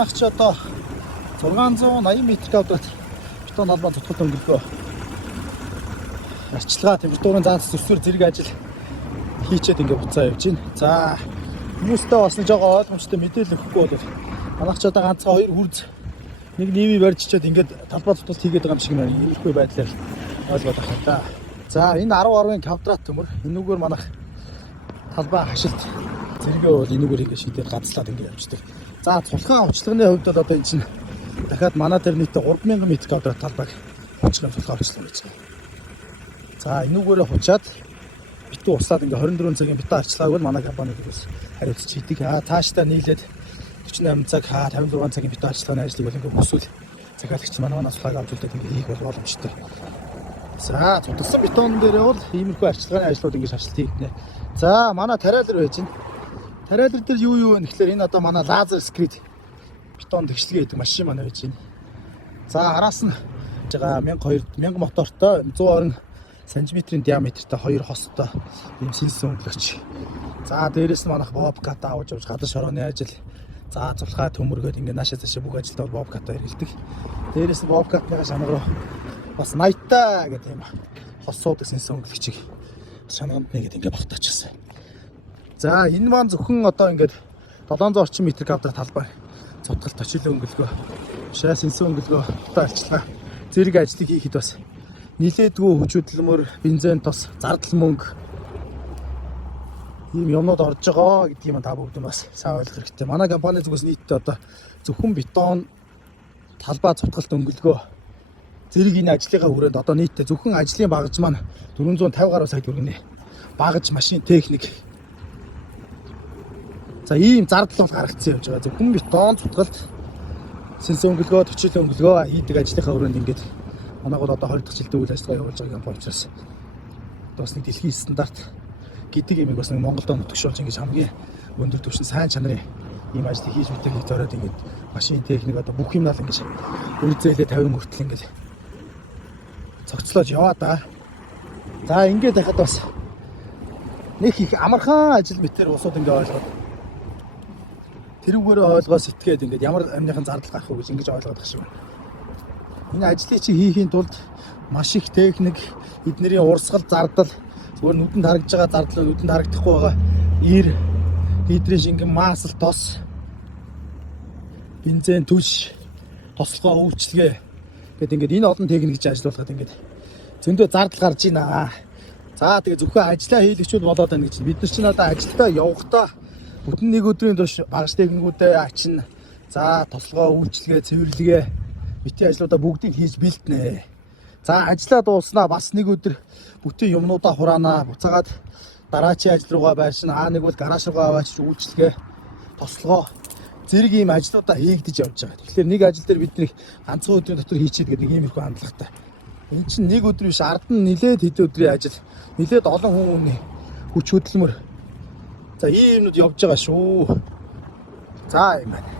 Манайх ч одоо 680 м квадрат бетон талбай цотгол өнгөлгөө. Арчилгаа температурын заалт зүсвэр зэрэг ажил хийчихэд ингээ буцаа явж байна. За хүмүүстээ бас нэг жоо ойлгомжтой мэдээлэл өгөхгүй бол манайх ч одоо ганцхан 2 хүрз нэг нийвий барьжчихэд ингээд талбай цотголт хийгээд байгаа юм шиг байна. Иймэрхүү байдлаар ойлгоод байна та. За энэ 10 орвын квадрат төмөр энүүгээр манайх талбай хашилт зэрэгээ бол энүүгээр ингээ шийдээд гацлаад ингээ явждаг. За цулхаан хувьчлагын хувьд бол одоо энэ чинь дахиад манай дээр нийтдээ 3000 м квадрат талбайг хувьчлагын цулхаан хувьчлага гэж байна. За энүүгээрээ хучаад битүү услаад ингээ 24 цагийн битүү арчлагыг бол манай компани дээрээс хариуцж хийдэг. Тааштай нийлээд 48 цаг 56 цагийн битүү арчлагын ажлыг бол ингээ бүсүүл захиалагч манай цулхааг авч үлдээд ингээ хийх боломжтой. За цугласан бетон дээрээ бол иймэрхүү арчлагын ажлууд ингээ шашилт хийгдэнэ. За манай тариалар байж байна. Тариалар дээр юу вэ гэхээр энэ одоо манай лазер скрид бетон тэгшлэгээ гэдэг машин манай байж байна. За араас нь байгаа 1000 мотортой 120 см-ийн диаметртай 2 хостой ийм сэлсэн өнгөлөгч. За дээрэс нь манайх бобкат авч гадар шорооны ажил. За цулхаа төмөргөөд ингээ наашаа цаашаа бүх ажилд бол бобкатаар хэрэгэлдэг. Дээрэс нь бобкатны шанаг руу бас найтаа гэдэг юм хосууд сэлсэн өнгөлөгчийг шанаганд нэгэд ингээ багтаачихсан. За энэ маань зөвхөн одоо ингээд 700 орчим метр квадрат талбай цотголт точилоо өнгөлгөө. Шаа сэлсэн өнгөлгөө таарчлаа. Зэрэг ажлыг хийхэд бас нилээдгүй хүчхөдөлмөр, бензин тос, зардал мөнгө ийм юмнууд орж байгаа гэдгийг та бүгд бас сайн ойлгох хэрэгтэй. Манай компани зүгээс нийтдээ одоо зөвхөн бетон талбай цотголт өнгөлгөө зэрэг энэ ажлынхаа хүрээнд одоо нийтдээ зөвхөн ажлын багаж маань 450 гаруй сая төгрөгийн багаж машин техник. За ийм зардал бол гаргацсан явж байгаа. Зөвхөн бетон цотголт сэлсэн өнгөлгөө, точил өнгөлгөө хийдэг ажлынхаа хүрээнд ингээд манайг бол одоо 20 дахь жилдээ үйл ажиллагаа явуулж байгаа юм учраас бас нэг дэлхийн стандарт гэдэг юм бас нэг Монголд нутагшуулж ингэж хамгийн өндөр түвшин сайн чанарын ийм ажлыг хийж мэдэх зориод ингэж машин техник одоо бүх юм нал ингэж үрзээлээ 50 хүртэл ингэж цогцлоод яваа да. За ингээд дахиад бас нэг их амархан ажил битэр усууд ингэ ойлгоод тэрүүгээрээ ойлгоод сэтгээд ингэ ямар амныхан зардал гарах вэ гэж ингэж ойлгоод байгаа шиг байна. Энэ ажлыг чи хийхийн тулд маш их техник, эднэрийн урсгал, зардал, зөвхөн нүдэнд харагдж байгаа зардал, нүдэнд харагдахгүй байгаа ир, эдрийн шингэн маасл тос, бензин түш, тослогоо үйлчлэгээ гэдэг ингээд энэ олон техник гэж ажиллуулахад ингээд зөндөө зардал гарч ийна. За тэгээ зөвхөн ажиллаа хийлэгчүүд болоод байна гэж бид нар чинь одоо ажилдаа явахдаа бүтэн нэг өдрийн турш багш техникүүдээ ачна. За тослогоо үйлчлэгээ, цэвэрлэгээ битгий ажлуудаа бүгдийг хийж бэлтнэ. За ажиллаа дууснаа бас нэг өдөр бүтэн юмнуудаа хураанаа буцаагаад дараачийн ажил руугаа байшина. Нэг бол гараж руугаа аваач үйлчлэгээ, тослогоо зэрэг ийм ажлуудаа хийгдэж явж байгаа. Тэгэхээр нэг ажил дээр бид нэг ганцхан өдрийн дотор хийчихэд гэдэг иймэрхүү хандлагатай. Энэ чинь нэг өдөр биш ард нь нилээд хэд өдрийн ажил, нилээд олон хүний хүч хөдөлмөр. За ийм юмнууд явж байгаа шүү. За юм байна.